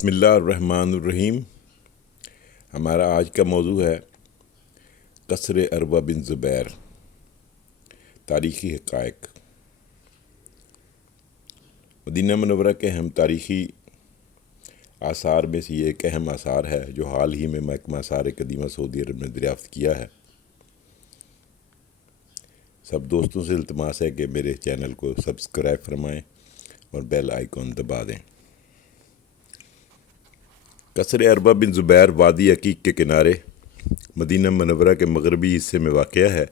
بسم اللہ الرحمن الرحیم۔ ہمارا آج کا موضوع ہے قصر عروہ بن زبیر، تاریخی حقائق۔ مدینہ منورہ کے اہم تاریخی آثار میں سے یہ ایک اہم آثار ہے جو حال ہی میں محکمہ آثار قدیمہ سعودی عرب نے دریافت کیا ہے۔ سب دوستوں سے التماس ہے کہ میرے چینل کو سبسکرائب فرمائیں اور بیل آئیکن دبا دیں۔ قصر عروہ بن زبیر وادی عقیق کے کنارے مدینہ منورہ کے مغربی حصے میں واقع ہے۔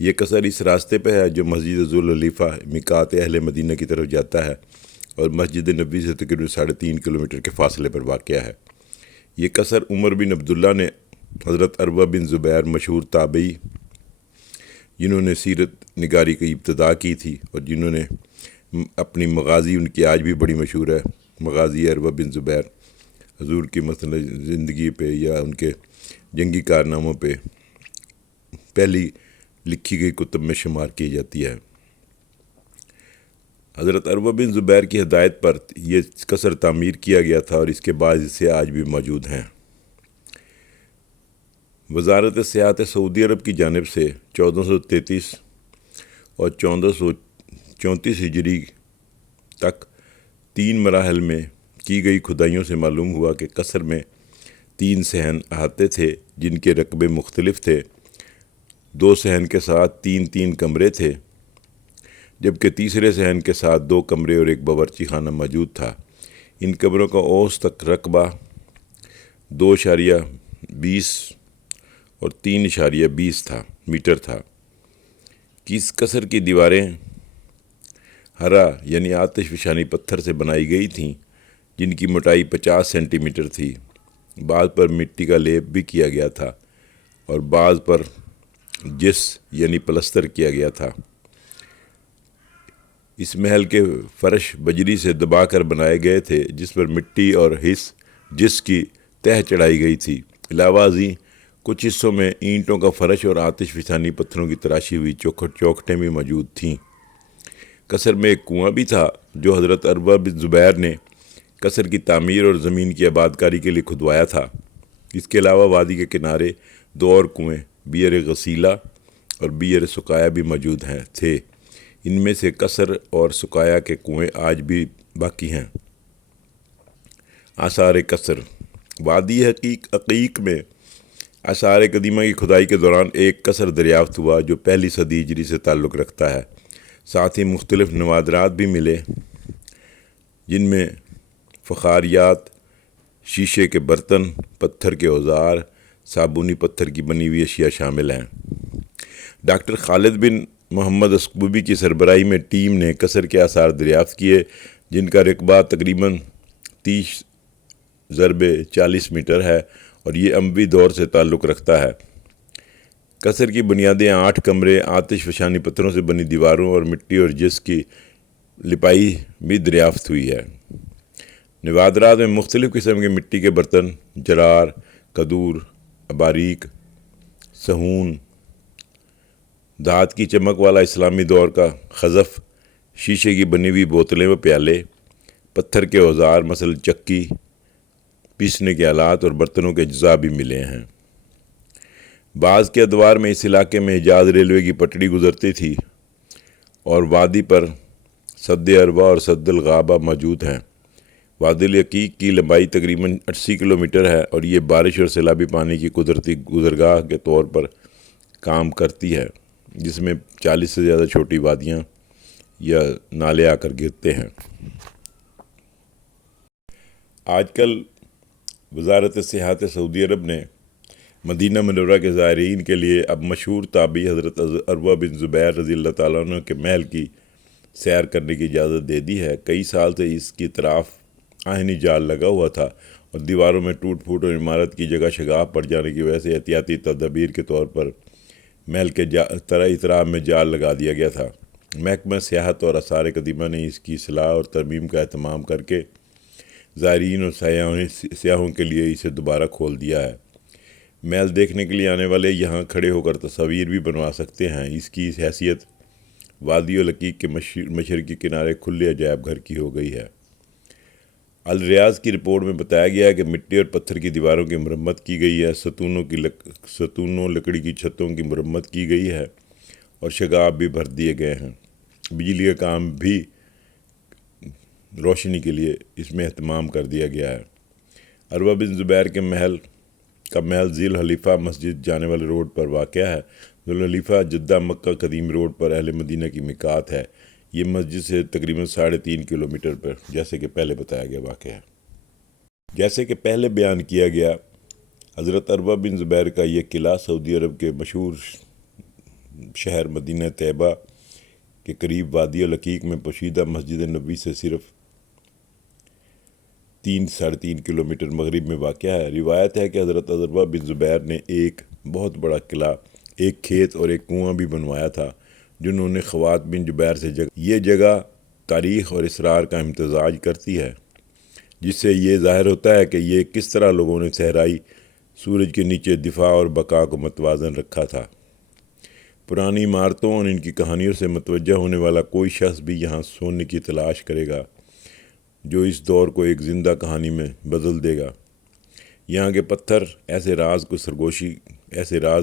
یہ قصر اس راستے پہ ہے جو مسجد ذوالخلیفہ میقات اہل مدینہ کی طرف جاتا ہے اور مسجد نبوی سے تقریباً 3.5 کلومیٹر کے فاصلے پر واقع ہے۔ یہ قصر عمر بن عبداللہ نے حضرت عروہ بن زبیر مشہور تابعی جنہوں نے سیرت نگاری کی ابتدا کی تھی اور جنہوں نے اپنی مغازی ان کی آج بھی بڑی مشہور ہے، مغازی عروہ بن زبیر، حضور کی مثلا زندگی پہ یا ان کے جنگی کارناموں پہ پہلی لکھی گئی کتب میں شمار کی جاتی ہے۔ حضرت عروہ بن زبیر کی ہدایت پر یہ قصر تعمیر کیا گیا تھا اور اس کے بعد اسے آج بھی موجود ہیں۔ وزارت سیاحت سعودی عرب کی جانب سے 1433 اور 1434 ہجری تک 3 مراحل میں کی گئی کھدائیوں سے معلوم ہوا کہ قصر میں 3 صحن احاطے تھے جن کے رقبے مختلف تھے۔ 2 صحن کے ساتھ 3 کمرے تھے، جبکہ تیسرے صحن کے ساتھ 2 کمرے اور ایک باورچی خانہ موجود تھا۔ ان کمروں کا اوسط رقبہ 2.20 اور 3.20 میٹر تھا۔ اس قصر کی دیواریں ہرا یعنی آتش فشانی پتھر سے بنائی گئی تھیں جن کی موٹائی 50 سینٹی میٹر تھی۔ بعض پر مٹی کا لیپ بھی کیا گیا تھا اور بعض پر جس یعنی پلستر کیا گیا تھا۔ اس محل کے فرش بجری سے دبا کر بنائے گئے تھے جس پر مٹی اور جس کی تہ چڑھائی گئی تھی۔ علاوہ ازیں کچھ حصوں میں اینٹوں کا فرش اور آتش فشانی پتھروں کی تراشی ہوئی چوکھٹیں بھی موجود تھیں۔ قصر میں ایک کنواں بھی تھا جو حضرت عروہ بن زبیر نے قصر کی تعمیر اور زمین کی آبادکاری کے لیے کھدوایا تھا۔ اس کے علاوہ وادی کے کنارے 2 اور کنویں بئر غسیلہ اور بئر سقایا بھی موجود تھے۔ ان میں سے قصر اور سقایا کے کنویں آج بھی باقی ہیں۔ آثار قصر۔ وادی عقیق میں آثار قدیمہ کی کھدائی کے دوران ایک قصر دریافت ہوا جو 1 صدی ہجری سے تعلق رکھتا ہے۔ ساتھ ہی مختلف نوادرات بھی ملے جن میں فخاریات، شیشے کے برتن، پتھر کے اوزار، صابونی پتھر کی بنی ہوئی اشیاء شامل ہیں۔ ڈاکٹر خالد بن محمد اسکوبی کی سربراہی میں ٹیم نے قصر کے آثار دریافت کیے جن کا رقبہ تقریباً 30x40 میٹر ہے اور یہ اموی دور سے تعلق رکھتا ہے۔ قصر کی بنیادیں 8 کمرے، آتش فشانی پتھروں سے بنی دیواروں اور مٹی اور جس کی لپائی بھی دریافت ہوئی ہے۔ نوادرات میں مختلف قسم کے مٹی کے برتن، جرار، قدور، اباریک، صحون، دھات کی چمک والا اسلامی دور کا خزف، شیشے کی بنی ہوئی بوتلیں و پیالے، پتھر کے اوزار مثلا چکی، پیسنے کے آلات اور برتنوں کے اجزاء بھی ملے ہیں۔ بعض کے ادوار میں اس علاقے میں حجاز ریلوے کی پٹڑی گزرتی تھی اور وادی پر سد عروہ اور سد الغابہ موجود ہیں۔ وادی العقیق کی لمبائی تقریباً 80 کلومیٹر ہے اور یہ بارش اور سیلابی پانی کی قدرتی گزرگاہ کے طور پر کام کرتی ہے جس میں 40 سے زیادہ چھوٹی وادیاں یا نالے آ کر گرتے ہیں۔ آج کل وزارت سیاحت سعودی عرب نے مدینہ منورہ کے زائرین کے لیے اب مشہور تابعی حضرت عروہ بن زبیر رضی اللہ تعالیٰ عنہ کے محل کی سیر کرنے کی اجازت دے دی ہے۔ کئی سال سے اس کی طرف آہنی جال لگا ہوا تھا اور دیواروں میں ٹوٹ پھوٹ اور عمارت کی جگہ شگاف پڑ جانے کی وجہ سے احتیاطی تدابیر کے طور پر محل کے اطراف میں جال لگا دیا گیا تھا۔ محکمہ سیاحت اور آثار قدیمہ نے اس کی اصلاح اور ترمیم کا اہتمام کر کے زائرین اور سیاحوں کے لیے اسے دوبارہ کھول دیا ہے۔ محل دیکھنے کے لیے آنے والے یہاں کھڑے ہو کر تصاویر بھی بنوا سکتے ہیں۔ اس کی حیثیت وادی العقیق کے مشرقی کنارے کھلے عجائب گھر کی ہو گئی ہے۔ الریاض کی رپورٹ میں بتایا گیا ہے کہ مٹی اور پتھر کی دیواروں کی مرمت کی گئی ہے، ستونوں لکڑی کی چھتوں کی مرمت کی گئی ہے اور شگاف بھی بھر دیے گئے ہیں۔ بجلی کا کام بھی روشنی کے لیے اس میں اہتمام کر دیا گیا ہے۔ عروہ بن زبیر کے محل ذی الخلیفہ مسجد جانے والے روڈ پر واقع ہے۔ ذی الخلیفہ جدہ مکہ قدیم روڈ پر اہل مدینہ کی میقات ہے۔ یہ مسجد سے تقریباً 3.5 کلومیٹر پر جیسے کہ پہلے بتایا گیا واقع ہے۔ جیسے کہ پہلے بیان کیا گیا، حضرت عروہ بن زبیر کا یہ قلعہ سعودی عرب کے مشہور شہر مدینہ طیبہ کے قریب وادی العقیق میں پوشیدہ مسجد نبوی سے صرف 3.5 کلومیٹر مغرب میں واقع ہے۔ روایت ہے کہ حضرت عروہ بن زبیر نے ایک بہت بڑا قلعہ، ایک کھیت اور ایک کنواں بھی بنوایا تھا جنہوں نے خوات بن جبیر سے یہ جگہ تاریخ اور اسرار کا امتزاج کرتی ہے، جس سے یہ ظاہر ہوتا ہے کہ یہ کس طرح لوگوں نے صحرائی سورج کے نیچے دفاع اور بقا کو متوازن رکھا تھا۔ پرانی عمارتوں اور ان کی کہانیوں سے متوجہ ہونے والا کوئی شخص بھی یہاں سونے کی تلاش کرے گا جو اس دور کو ایک زندہ کہانی میں بدل دے گا۔ یہاں کے پتھر ایسے راز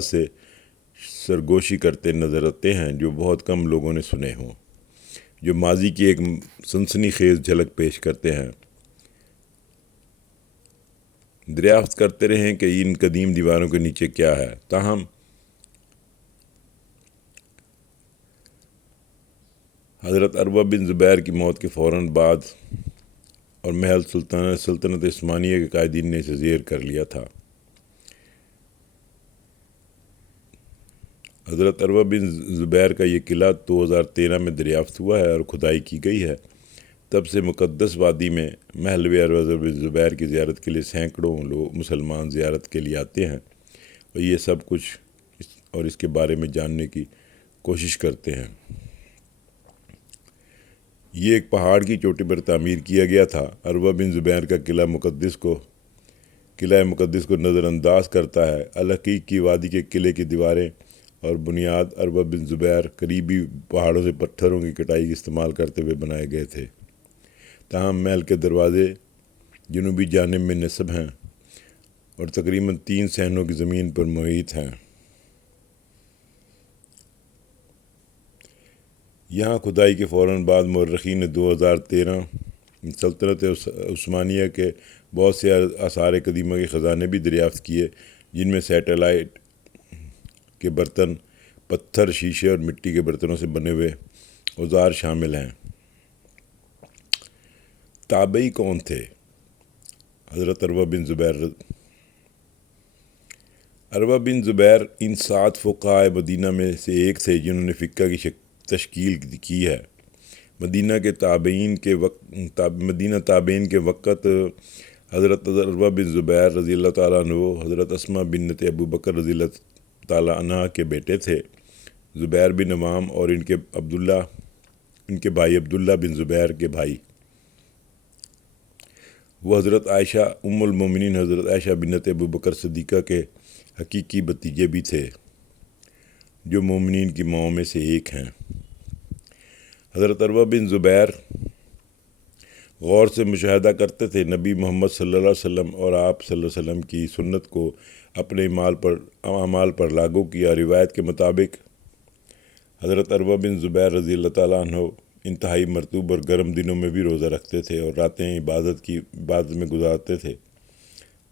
سے سرگوشی کرتے نظر آتے ہیں جو بہت کم لوگوں نے سنے ہوں، جو ماضی کی ایک سنسنی خیز جھلک پیش کرتے ہیں۔ دریافت کرتے رہیں کہ ان قدیم دیواروں کے نیچے کیا ہے، تاہم حضرت عروہ بن زبیر کی موت کے فوراً بعد اور محل سلطنت عثمانیہ کے قائدین نے اسے زیر کر لیا تھا۔ حضرت عروہ بن زبیر کا یہ قلعہ 2013 میں دریافت ہوا ہے اور کھدائی کی گئی ہے۔ تب سے مقدس وادی میں محل عروہ بن زبیر کی زیارت کے لیے سینکڑوں لوگ مسلمان زیارت کے لیے آتے ہیں اور یہ سب کچھ اور اس کے بارے میں جاننے کی کوشش کرتے ہیں۔ یہ ایک پہاڑ کی چوٹی پر تعمیر کیا گیا تھا۔ عروہ بن زبیر کا قلعہ مقدس کو نظر انداز کرتا ہے۔ العقیق کی وادی کے قلعے کی دیواریں اور بنیاد عروہ بن زبیر قریبی پہاڑوں سے پتھروں کی کٹائی کا استعمال کرتے ہوئے بنائے گئے تھے، تاہم محل کے دروازے جنوبی جانب میں نصب ہیں اور تقریباً 3 صحنوں کی زمین پر محیط ہیں۔ یہاں کھدائی کے فوراً بعد مورخین نے 2013 سلطنت عثمانیہ کے بہت سے آثار قدیمہ کے خزانے بھی دریافت کیے، جن میں سیٹلائٹ کے برتن، پتھر، شیشے اور مٹی کے برتنوں سے بنے ہوئے اوزار شامل ہیں۔ تابعی کون تھے؟ حضرت عروہ بن زبیر عروہ بن زبیر ان 7 فقہائے مدینہ میں سے ایک تھے جنہوں نے فقہ کی تشکیل کی ہے۔ مدینہ تابعین کے وقت حضرت عروہ بن زبیر رضی اللہ تعالیٰ عنہ حضرت اسماء بنت ابو بکر رضی اللہ تعالیٰ عنہ کے بیٹے تھے۔ زبیر بن عوام اور ان کے بھائی عبداللہ بن زبیر کے بھائی، وہ حضرت عائشہ ام المومنین حضرت عائشہ بنت ابو بکر صدیقہ کے حقیقی بھتیجے بھی تھے، جو مومنین کی ماؤں میں سے ایک ہیں۔ حضرت عروہ بن زبیر غور سے مشاہدہ کرتے تھے، نبی محمد صلی اللہ علیہ وسلم اور آپ صلی اللہ علیہ وسلم کی سنت کو اپنے اعمال پر لاگو کیا۔ روایت کے مطابق حضرت عروہ بن زبیر رضی اللہ تعالیٰ عنہ انتہائی مرطوب اور گرم دنوں میں بھی روزہ رکھتے تھے اور راتیں عبادت میں گزارتے تھے۔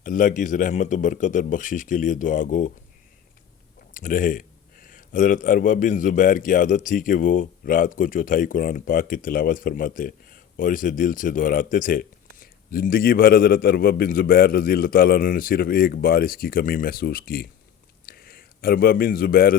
اللہ کی اس رحمت و برکت اور بخشش کے لیے دعا گو رہے۔ حضرت عروہ بن زبیر کی عادت تھی کہ وہ رات کو چوتھائی قرآن پاک کی تلاوت فرماتے اور اسے دل سے دہراتے تھے۔ زندگی بھر حضرت عروہ بن زبیر رضی اللہ تعالیٰ عنہ نے صرف ایک بار اس کی کمی محسوس کی۔ عروہ بن زبیر